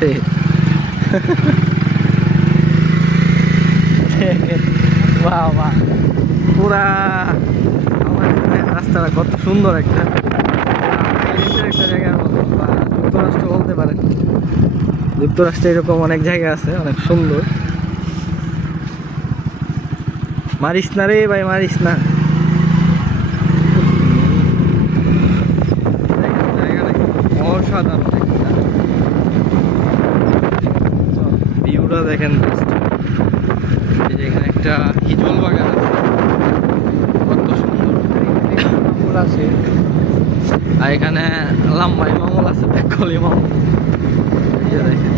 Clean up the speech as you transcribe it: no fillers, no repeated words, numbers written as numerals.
সাথে। বাহ বাহ, পুরা আমার রাস্তাটা কত সুন্দর, একটা একটা জায়গার মতো, বা যুক্তরাষ্ট্র বলতে পারেন। যুক্তরাষ্ট্রে এরকম অনেক জায়গা আছে, অনেক সুন্দর। মারিস না রে ভাই, মারিস না। অসাধারণ ভিউটা দেখেন। এই যে এখানে একটা হিজল বাগান আছে, কত সুন্দর মামুল আছে। আর এখানে লাম্বাই মামুল আছে, ব্যাকলি মামুল। এই যে দেখেন